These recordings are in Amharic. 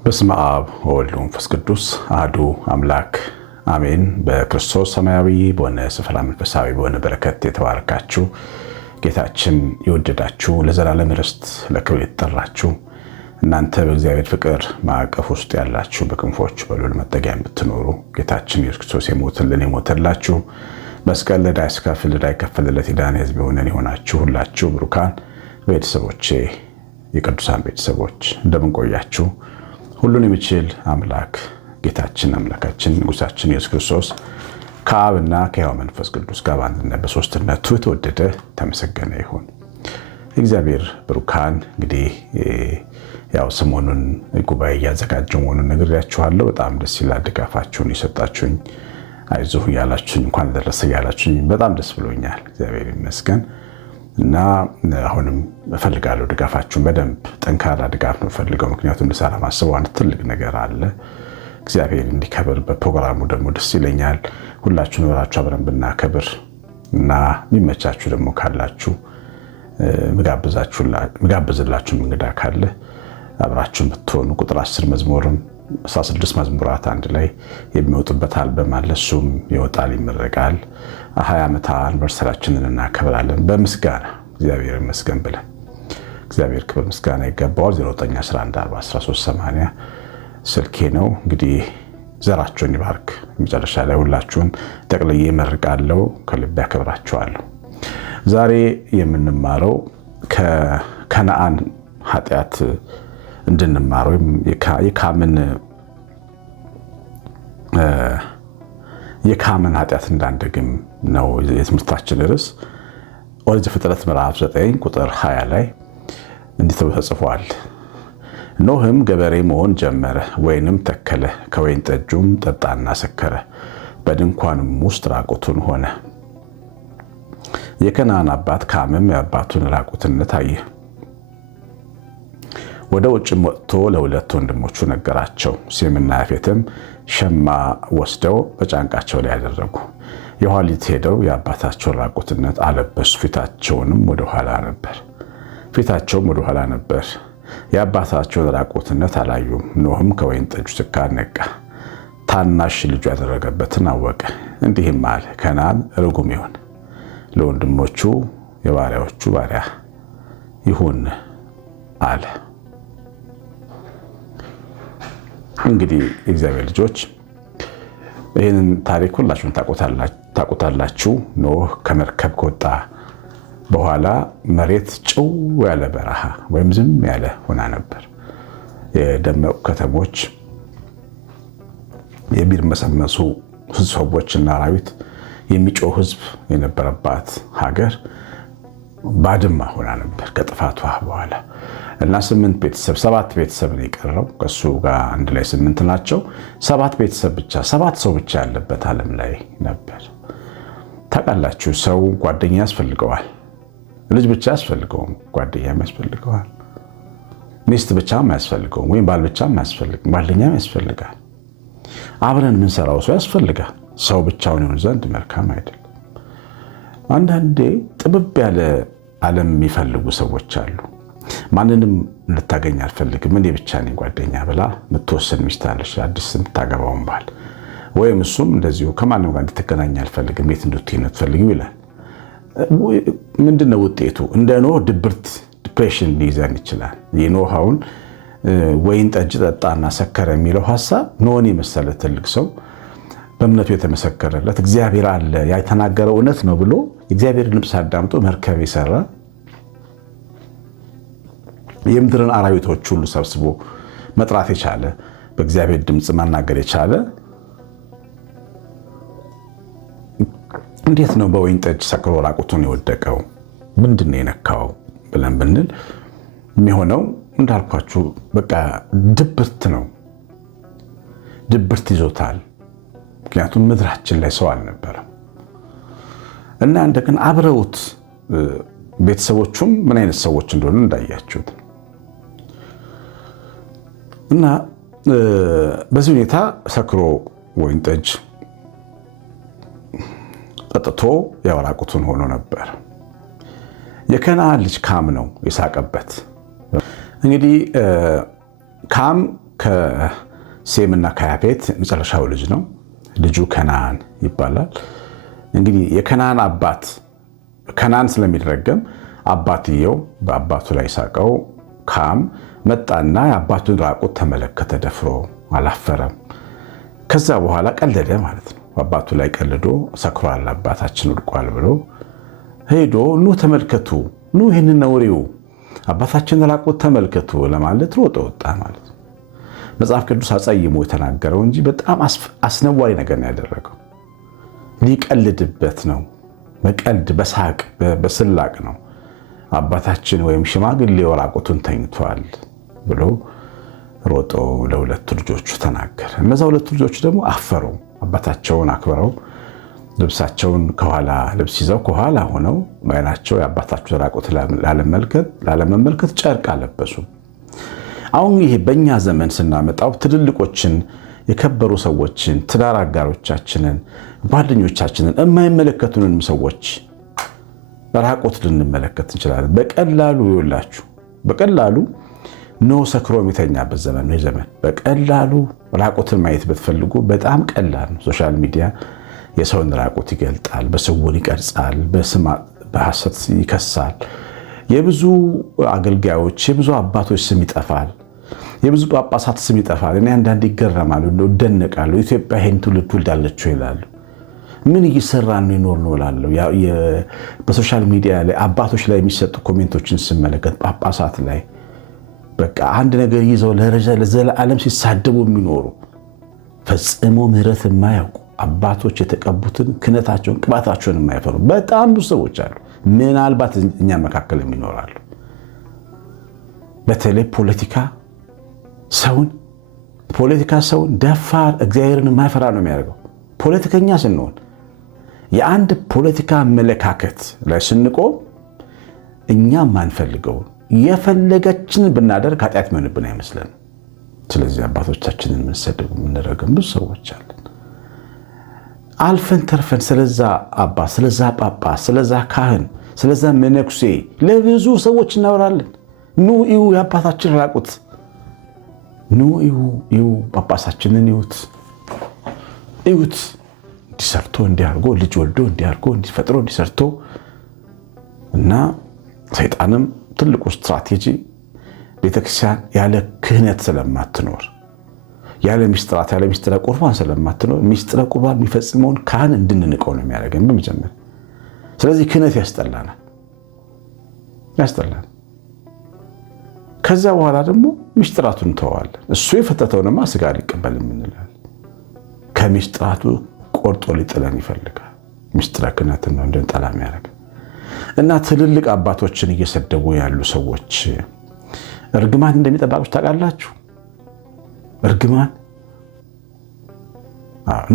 በስመ አብ ወወልድ ወመንፈስ ቅዱስ አሐዱ አምላክ አሜን። በክርስቶስ ሰማያዊ በሆነ ስፍራ መንፈሳዊ በሆነ በረከት የተባረካችሁ ጌታችን የወደዳችሁ ለዘላለም ርስት ለክብር የተጠራችሁ እናንተ በእግዚአብሔር ፍቅር ማዕቀፍ ውስጥ ያላችሁ በክንፎች በልዑል መጠጊያ የምትኖሩ ጌታችን ኢየሱስ ክርስቶስ የሞተልን የሞተላችሁ መስቀል ለዕዳ ሲከፍል ዕዳ የከፈለለት የዳነ ሕዝብ የሆነን የሆናችሁ ሁላችሁ ብሩካን ቤተሰቦቼ የቅዱሳን ቤተሰቦች እንደምን ቆያችሁ? ሁሉን የሚችል አምላክ ጌታችን አምላካችን ንጉሳችን ኢየሱስ ክርስቶስ ከአብና ከሕያው መንፈስ ቅዱስ ጋር በአንድነት በሦስትነቱ የተወደደ ተመሰገነ ይሁን። እግዚአብሔር ብሩካን እንግዲህ ያው ሰሞኑን ጉባኤ እያዘጋጀሁ መሆኑን ነግሬያችኋለሁ። በጣም ደስ ይላል። ድጋፋችሁን የሰጣችሁኝ አይዞህ እያላችሁኝ እንኳን ደረሰ እያላችሁኝ በጣም ደስ ብሎኛል። እግዚአብሔር ይመስገን እና አሁንም እፈልጋለሁ ድጋፋችሁን በደንብ ጠንካራ ድጋፍ ነው እፈልገው። ምክንያቱም ልሰራ ማስበው አንድ ትልቅ ነገር አለ። እግዚአብሔር እንዲከብር በፕሮግራሙ ደግሞ ደስ ይለኛል። ሁላችሁ ኖራችሁ አብረን ብናከብር እና የሚመቻችሁ ደግሞ ካላችሁ ምጋብዝላችሁ እንግዳ ካለ አብራችሁን ብትሆኑ ቁጥር 10 መዝሙርም 16 መዝሙራት አንድ ላይ የሚወጡበት አልበም አለ። እሱም ይወጣል፣ ይመረቃል። 20 ዓመት አንቨርሰሪያችንን እናከብራለን በምስጋና እግዚአብሔር ይመስገን ብለን እግዚአብሔር ክብር ምስጋና ይገባዋል። 0911411380 ስልኬ ነው። እንግዲህ ዘራችሁን ይባርክ። መጨረሻ ላይ ሁላችሁን ጠቅልዬ እመርቃለሁ። ከልቤ አከብራችኋለሁ። ዛሬ የምንማረው ከከነዓን ኃጢአት እንድንማር ወይም የካምን ኃጢአት እንዳንደግም ነው የትምህርታችን ርዕስ። ኦሪት ዘፍጥረት ምዕራፍ 9 ቁጥር 20 ላይ እንዲህ ተብሎ ተጽፏል። ኖህም ገበሬ መሆን ጀመረ፣ ወይንም ተከለ፣ ከወይን ጠጁም ጠጣና ሰከረ፣ በድንኳኑም ውስጥ ራቁቱን ሆነ። የከነዓን አባት ካምም የአባቱን ራቁትነት አየ። ወደ ውጭም ወጥቶ ለሁለት ወንድሞቹ ነገራቸው። ሴምና ያፌትም ሸማ ወስደው በጫንቃቸው ላይ ያደረጉ፣ የኋሊት ሄደው የአባታቸውን ራቁትነት አለበሱ። ፊታቸውም ወደ ኋላ ነበር፣ የአባታቸውን ራቁትነት አላዩም። ኖህም ከወይን ጠጁ ስካር ነቃ፣ ታናሽ ልጁ ያደረገበትን አወቀ። እንዲህም አለ፣ ከነዓን ርጉም ይሁን፣ ለወንድሞቹ የባሪያዎቹ ባሪያ ይሁን አለ። እንግዲህ የእግዚአብሔር ልጆች ይህንን ታሪክ ሁላችሁም ታውቁታላችሁ። ኖህ ከመርከብ ከወጣ በኋላ መሬት ጭው ያለ በረሃ ወይም ዝም ያለ ሆና ነበር። የደመቁ ከተሞች፣ የሚርመሰመሱ ሰዎችና አራዊት፣ የሚጮህ ሕዝብ የነበረባት ሀገር ባድማ ሆና ነበር ከጥፋቷ በኋላ እና 7 ቤተሰብ ነው የቀረው። ከሱ ጋር አንድ ላይ 8 ናቸው። 7 ቤተሰብ ብቻ 7 ሰው ብቻ ያለበት ዓለም ላይ ነበር። ታውቃላችሁ፣ ሰው ጓደኛ ያስፈልገዋል። ልጅ ብቻ ያስፈልገውም፣ ጓደኛም ያስፈልገዋል። ሚስት ብቻም አያስፈልገውም፣ ወይም ባል ብቻም አያስፈልግም፣ ጓደኛም ያስፈልጋል። አብረን የምንሰራው ሰው ያስፈልጋል። ሰው ብቻውን ይሆን ዘንድ መልካም አይደለም። አንዳንዴ ጥብብ ያለ ዓለም የሚፈልጉ ሰዎች አሉ። ማንንም ልታገኝ አልፈልግም፣ እኔ ብቻ ነኝ ጓደኛ ብላ የምትወስን ሚስት አለች፣ አዲስ የምታገባውን ባል። ወይም እሱም እንደዚሁ ከማንም ጋር እንድትገናኝ አልፈልግም፣ የት እንድትሄድ ነው ትፈልጊው ይላል። ምንድነው ውጤቱ? እንደ ኖህ ዲፕሬሽን ሊይዘን ይችላል። የኖሃውን ወይን ጠጅ ጠጣና ሰከረ የሚለው ሀሳብ ኖህን የመሰለ ትልቅ ሰው በእምነቱ የተመሰከረለት እግዚአብሔር አለ የተናገረው እውነት ነው ብሎ እግዚአብሔርን ድምፅ አዳምጦ መርከብ የሰራ የምድርን አራዊቶች ሁሉ ሰብስቦ መጥራት የቻለ በእግዚአብሔር ድምፅ ማናገር የቻለ እንዴት ነው በወይን ጠጅ ሰክሮ ራቁቱን የወደቀው? ምንድን ነው የነካው ብለን ብንል የሚሆነው እንዳልኳችሁ በቃ ድብርት ነው። ድብርት ይዞታል። ምክንያቱም ምድራችን ላይ ሰው አልነበረም እና እንደገና አብረውት ቤተሰቦቹም ምን አይነት ሰዎች እንደሆኑ እንዳያችሁት እና በዚህ ሁኔታ ሰክሮ ወይን ጠጅ ጠጥቶ ያው ራቁቱን ሆኖ ነበር። የከነዓን ልጅ ካም ነው የሳቀበት። እንግዲህ ካም ከሴምና ከያፌት መጨረሻው ልጅ ነው። ልጁ ከነዓን ይባላል። እንግዲህ የከነዓን አባት ከነዓን ስለሚረገም አባትየው በአባቱ ላይ ሳቀው። ካም መጣና የአባቱን ራቁት ተመለከተ፣ ደፍሮ አላፈረም። ከዛ በኋላ ቀለደ ማለት ነው። አባቱ ላይ ቀልዶ ሰክሯል፣ አባታችን ወድቋል ብሎ ሄዶ ኑ ተመልከቱ፣ ኑ ይህንን ነውሪው አባታችን ራቁት ተመልከቱ ለማለት ሮጦ ወጣ ማለት ነው። መጽሐፍ ቅዱስ አጸይሞ የተናገረው እንጂ በጣም አስነዋሪ ነገር ነው ያደረገው። ሊቀልድበት ነው። በቀልድ በሳቅ በስላቅ ነው። አባታችን ወይም ሽማግሌው ራቁቱን ተኝቷል ብሎ ሮጦ ለሁለቱ ልጆቹ ተናገረ። እነዛ ሁለቱ ልጆች ደግሞ አፈሩ። አባታቸውን አክብረው ልብሳቸውን ከኋላ ልብስ ይዘው ከኋላ ሆነው በዓይናቸው የአባታቸው ራቁት ላለመመልከት ጨርቅ አለበሱ። አሁን ይሄ በእኛ ዘመን ስናመጣው ትልልቆችን የከበሩ ሰዎችን ትዳር አጋሮቻችንን ጓደኞቻችንን የማይመለከቱንም ሰዎች ራቁት ልንመለከት እንችላለን። በቀላሉ ይውላችሁ በቀላሉ ኖ ሰክሮ የሚተኛበት ዘመን ነው ዘመን። በቀላሉ ራቁትን ማየት ብትፈልጉ በጣም ቀላል ነው። ሶሻል ሚዲያ የሰውን ራቁት ይገልጣል፣ በስውር ይቀርጻል፣ በሐሰት ይከሳል። የብዙ አገልጋዮች የብዙ አባቶች ስም ይጠፋል፣ የብዙ ጳጳሳት ስም ይጠፋል። እኔ አንዳንድ ይገረማሉ፣ እደነቃሉ። ኢትዮጵያ ይሄን ትውልድ ትወልዳለችው ይላሉ። ምን እየሰራ ነው ይኖር ነው እላለሁ። በሶሻል ሚዲያ ላይ አባቶች ላይ የሚሰጡ ኮሜንቶችን ስመለከት ጳጳሳት ላይ በቃ አንድ ነገር ይዘው ለዘላለም ሲሳደቡ የሚኖሩ ፈጽሞ ምሕረት የማያውቁ አባቶች የተቀቡትን ክህነታቸውን ቅባታቸውን የማይፈሩ በጣም ብዙ ሰዎች አሉ። ምናልባት እኛ መካከል የሚኖራሉ። በተለይ ፖለቲካ ሰውን ደፋር እግዚአብሔርን የማይፈራ ነው የሚያደርገው። ፖለቲከኛ ስንሆን የአንድ ፖለቲካ አመለካከት ላይ ስንቆም እኛ ማንፈልገው የፈለገችንን ብናደርግ ኃጢአት የሚሆንብን አይመስለን። ስለዚህ አባቶቻችንን የምንሰድብ የምንረግም ብዙ ሰዎች አለን። አልፈን ተርፈን ስለዛ አባት፣ ስለዛ ጳጳስ፣ ስለዛ ካህን፣ ስለዛ መነኩሴ ለብዙ ሰዎች እናወራለን። ኑ እዩ የአባታችን ራቁት፣ ኑ እዩ ጳጳሳችንን እዩት፣ እንዲሰርቶ እንዲያርጎ ልጅ ወልዶ እንዲያርጎ እንዲፈጥሮ እንዲሰርቶ እና ሰይጣንም ትልቁ ስትራቴጂ ቤተክርስቲያን ያለ ክህነት ስለማትኖር ያለ ሚስጥራት ያለ ሚስጥረ ቁርባን ስለማትኖር ሚስጥረ ቁርባን የሚፈጽመውን ካህን እንድንንቀው ነው የሚያደርገን በመጀመሪያ። ስለዚህ ክህነት ያስጠላናል። ከዛ በኋላ ደግሞ ሚስጥራቱን ተዋለን። እሱ የፈተተውንማ ስጋ ሊቀበል የምንላል። ከሚስጥራቱ ቆርጦ ሊጥለን ይፈልጋል። ሚስጥረ ክህነትን ነው እንድንጠላ የሚያደርገን እና ትልልቅ አባቶችን እየሰደቡ ያሉ ሰዎች እርግማን እንደሚጠብቃችሁ ታውቃላችሁ። እርግማን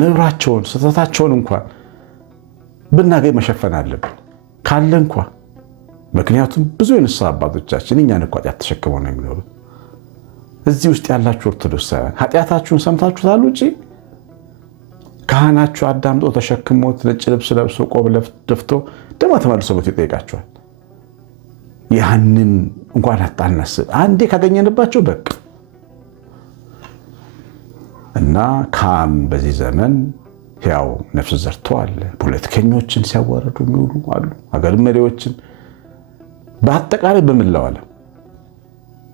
ነውራቸውን ስህተታቸውን እንኳን ብናገኝ መሸፈን አለብን ካለ እንኳን። ምክንያቱም ብዙ የንስሐ አባቶቻችን እኛን እኮ ኃጢአት ተሸክመው ነው የሚኖሩት። እዚህ ውስጥ ያላችሁ ኦርቶዶክሳውያን ኃጢአታችሁን ሰምታችሁታል እንጂ ካህናችሁ አዳምጦ ተሸክሞት ነጭ ልብስ ለብሶ ቆብ ደፍቶ ደግሞ ተመልሶ ቤት ይጠይቃችኋል። ያንን እንኳን አታናስብ አንዴ ካገኘንባቸው በቃ። እና ካም በዚህ ዘመን ያው ነፍስ ዘርተዋል። ፖለቲከኞችን ሲያዋረዱ የሚውሉ አሉ፣ አገር መሪዎችን በአጠቃላይ በመላው ዓለም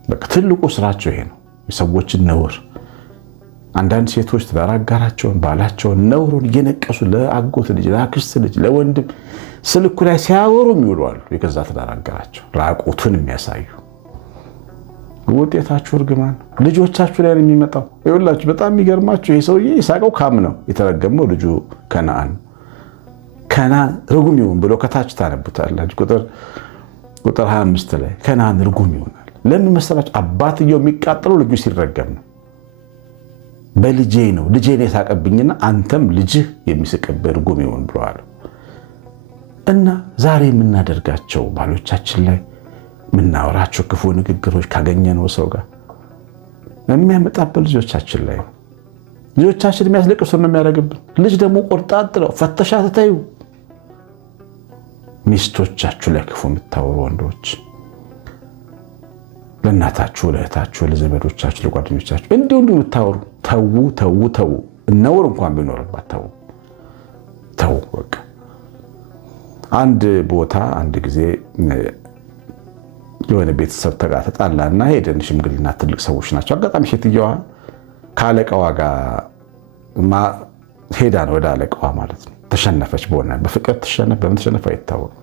በቃ ትልቁ ስራቸው ይሄ ነው፣ የሰዎችን ነውር። አንዳንድ ሴቶች ትዳር አጋራቸውን ባላቸውን ነውሩን እየነቀሱ ለአጎት ልጅ፣ ለአክስት ልጅ፣ ለወንድም ስልኩ ላይ ሲያወሩ የሚውሉ አሉ። የገዛ ትዳር አጋራቸው ራቁቱን የሚያሳዩ። ውጤታችሁ እርግማን ልጆቻችሁ ላይ ነው የሚመጣው። ይኸውላችሁ በጣም የሚገርማችሁ ይሄ ሰውዬ የሳቀው ካም ነው፣ የተረገመው ልጁ ከነዓን። ከነዓን ርጉም ይሁን ብሎ ከታች ታነቡታላችሁ። ቁጥር 25 ላይ ከነዓን ርጉም ይሆናል። ለምን መሰላችሁ? አባትየው የሚቃጠለው ልጁ ሲረገም ነው። በልጄ ነው ልጄን የሳቀብኝና አንተም ልጅህ የሚስቅብህ ርጉም ይሁን ብለዋል። እና ዛሬ የምናደርጋቸው ባሎቻችን ላይ የምናወራቸው ክፉ ንግግሮች ካገኘነው ሰው ጋር የሚያመጣብን ልጆቻችን ላይ ነው። ልጆቻችን የሚያስለቅሱ ነው የሚያደርግብን። ልጅ ደግሞ ቆርጣጥለው ፈተሻ ትታዩ ሚስቶቻችሁ ላይ ክፉ የምታወሩ ወንዶች፣ ለእናታችሁ፣ ለእህታችሁ፣ ለዘመዶቻችሁ፣ ለጓደኞቻችሁ እንዲሁ የምታወሩ ተዉ። ነውር እንኳን ቢኖርባት ተዉ። በቃ አንድ ቦታ አንድ ጊዜ የሆነ ቤተሰብ ተጣላና ሄደን ሽምግልና ትልቅ ሰዎች ናቸው። አጋጣሚ ሴትየዋ ከአለቃዋ ጋር ሄዳ ነው ወደ አለቃዋ ማለት ነው። ተሸነፈች። በፍቅር ተሸነፍ በምን ተሸነፈ አይታወቅም።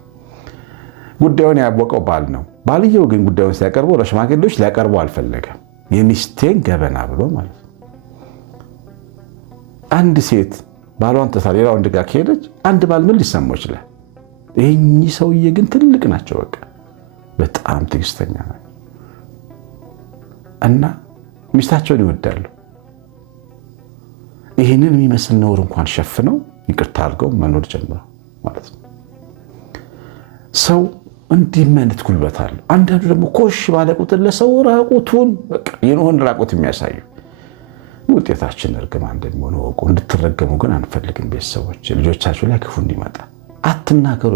ጉዳዩን ያወቀው ባል ነው። ባልየው ግን ጉዳዩን ሲያቀርበው ለሽማግሌዎች ሊያቀርበው አልፈለገም። የሚስቴን ገበና ብሎ ማለት ነው። አንድ ሴት ባሏን ትታ ሌላ ወንድ ጋር ከሄደች አንድ ባል ምን ሊሰማው ይችላል? ይህኚህ ሰውዬ ግን ትልቅ ናቸው። በቃ በጣም ትዕግስተኛ ናቸው እና ሚስታቸውን ይወዳሉ። ይህንን የሚመስል ነውር እንኳን ሸፍነው ይቅርታ አድርገው መኖር ጀምረው ማለት ነው። ሰው እንዲህ አይነት ጉልበት አለው። አንዳንዱ ደግሞ ኮሽ ባለ ቁጥር ለሰው ራቁቱን በቃ የኖህን ራቁት የሚያሳዩ ውጤታችን እርግማን እንደሚሆን ወቁ። እንድትረገሙ ግን አንፈልግም። ቤተሰቦች ልጆቻችሁ ላይ ክፉ እንዲመጣ አትናገሩ።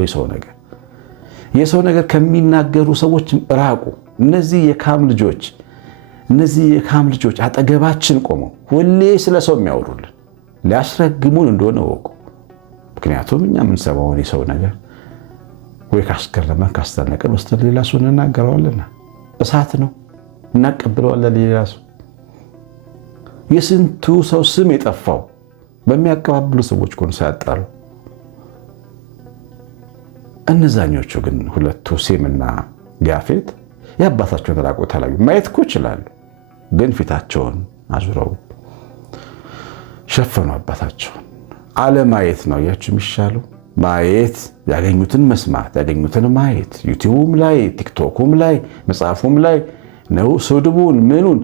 የሰው ነገር ከሚናገሩ ሰዎች ራቁ። እነዚህ የካም ልጆች አጠገባችን ቆመው ሁሌ ስለ ሰው የሚያወሩልን ሊያስረግሙን እንደሆነ ወቁ። ምክንያቱም እኛ የምንሰማውን የሰው ነገር ወይ ካስገረመን ካስደነቀን በስተቀር ሌላ ሰው እንናገረዋለን። እሳት ነው እናቀብለዋለን ሌላ ሰው። የስንቱ ሰው ስም የጠፋው በሚያቀባብሉ ሰዎች ኮን ሳያጣሉ። እነዛኞቹ ግን ሁለቱ ሴምና ያፌት የአባታቸውን ራቁት አላዩ። ማየት እኮ ይችላሉ፣ ግን ፊታቸውን አዙረው ሸፈኑ አባታቸውን። አለማየት ነው ያችሁ የሚሻለው። ማየት ያገኙትን መስማት ያገኙትን ማየት ዩቲዩብም ላይ ቲክቶኩም ላይ መጽሐፉም ላይ ነው። ስድቡን ምኑን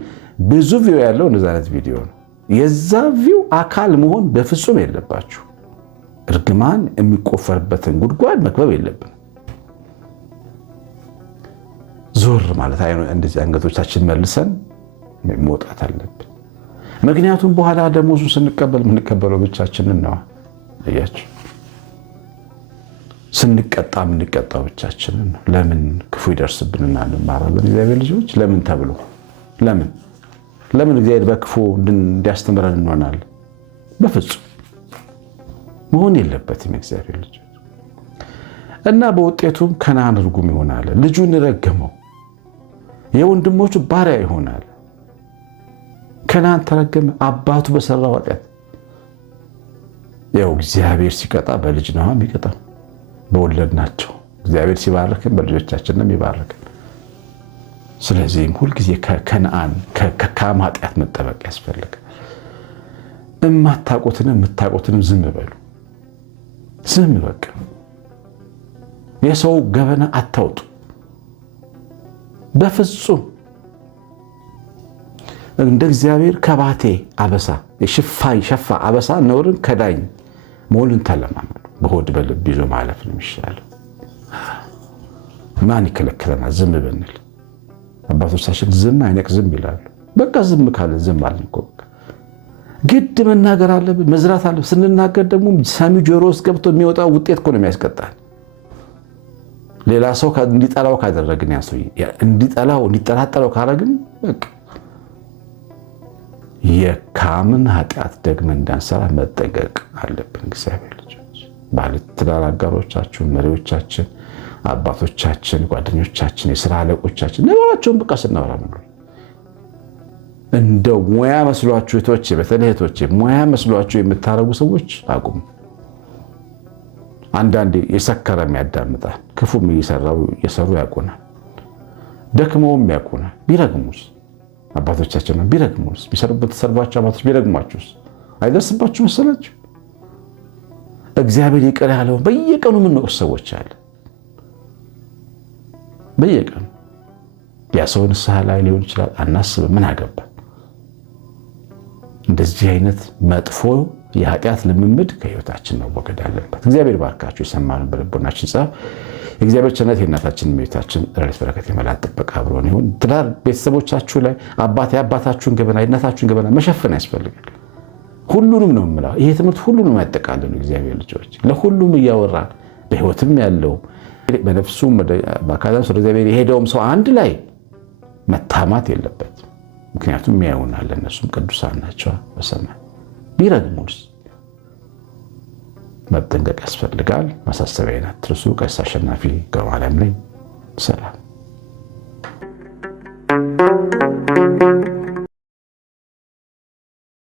ብዙ ቪው ያለው እንደዛ አይነት ቪዲዮ ነው። የዛ ቪው አካል መሆን በፍጹም የለባችሁ። እርግማን የሚቆፈርበትን ጉድጓድ መክበብ የለብን። ዞር ማለት እንደዚህ አንገቶቻችን መልሰን መውጣት አለብን። ምክንያቱም በኋላ ደሞዙን ስንቀበል የምንቀበለው ብቻችንን ነው። አያችሁ፣ ስንቀጣ የምንቀጣው ብቻችንን ነው። ለምን ክፉ ይደርስብንና እንማራለን? እግዚአብሔር ልጆች ለምን ተብሎ ለምን እግዚአብሔር በክፉ እንዲያስተምረን እንሆናለን? በፍጹም መሆን የለበትም እግዚአብሔር ልጅ እና በውጤቱም ከነዓን ርጉም ይሆናል። ልጁን ረገመው፣ የወንድሞቹ ባሪያ ይሆናል። ከነዓን ተረገመ፣ አባቱ በሰራው ኃጢአት። ያው እግዚአብሔር ሲቀጣ በልጅ ነው የሚቀጣው፣ በወለድናቸው። እግዚአብሔር ሲባርክን በልጆቻችን ነው የሚባርክን። ስለዚህም ሁልጊዜ ከከነዓን ከካም ኃጢአት መጠበቅ ያስፈልጋል። የማታውቁትንም የምታውቁትንም ዝም በሉ። ዝም በቃ። የሰው ገበና አታውጡ በፍጹም። እንደ እግዚአብሔር ከባቴ አበሳ ሸፋ አበሳ ነውርን ከዳኝ መሆንን ተለማመዱ። በሆድ በልብ ይዞ ማለፍ ነው የሚሻለው። ማን ይከለክለናል? ዝም ብንል። አባቶቻችን ዝም አይነቅ ዝም ይላሉ። በቃ ዝም ካለ ዝም አልን እኮ። ግድ መናገር አለብን፣ መዝራት አለብን። ስንናገር ደግሞ ሰሚ ጆሮ ውስጥ ገብቶ የሚወጣው ውጤት እኮ ነው የሚያስቀጣል። ሌላ ሰው እንዲጠላው ካደረግን ያ ሰው እንዲጠላጠለው ካደረግን በቃ የካምን ኃጢአት ደግመን እንዳንሰራ መጠንቀቅ አለብን። እግዚአብሔር ልጆች፣ ባለትዳር አጋሮቻችን፣ መሪዎቻችን፣ አባቶቻችን፣ ጓደኞቻችን፣ የሥራ አለቆቻችን ነገራቸውን በቃ ስናወራ ነው። እንደው ሙያ መስሏችሁ እህቶቼ፣ በተለይ እህቶቼ ሙያ መስሏችሁ የምታረጉ ሰዎች አቁሙ። አንዳንዴ የሰከረም ያዳምጣል፣ ክፉም እየሰሩ ያውቁናል፣ ደክመውም ያውቁናል። ቢረግሙስ አባቶቻችን ቢረግሙስ፣ ቢሰሩበት ተሰርባቸው አባቶች ቢረግሟችሁስ አይደርስባችሁ መሰላችሁ? እግዚአብሔር ይቅር ያለው በየቀኑ የምንወቅስ ሰዎች አለ። በየቀኑ ያ ሰው ንስሐ ላይ ሊሆን ይችላል፣ አናስብም። ምን አገባ? እንደዚህ አይነት መጥፎ የኃጢአት ልምምድ ከህይወታችን መወገድ አለበት። እግዚአብሔር ባርካችሁ። የሰማነውን በልቦናችን ጻፍ። የእግዚአብሔር ቸርነት የእናታችን እመቤታችን ረድኤት በረከት የመላእክት ጥበቃ አብሮን ይሁን። ትዳር ቤተሰቦቻችሁ ላይ የአባታችሁን ገበና የእናታችሁን ገበና መሸፈን ያስፈልጋል። ሁሉንም ነው የምለው። ይሄ ትምህርት ሁሉንም ያጠቃልሉ። እግዚአብሔር ልጆች ለሁሉም እያወራን በህይወትም ያለው እንግዲህ በነፍሱም በአካላም ወደ እግዚአብሔር የሄደውም ሰው አንድ ላይ መታማት የለበትም። ምክንያቱም ያዩናል፣ እነሱም ቅዱሳን ናቸው በሰማይ። ቢረግሙንስ መጠንቀቅ ያስፈልጋል። ማሳሰቢያዬን አትርሱ። ቀሲስ አሸናፊ ገብረማርያም ነኝ። ሰላም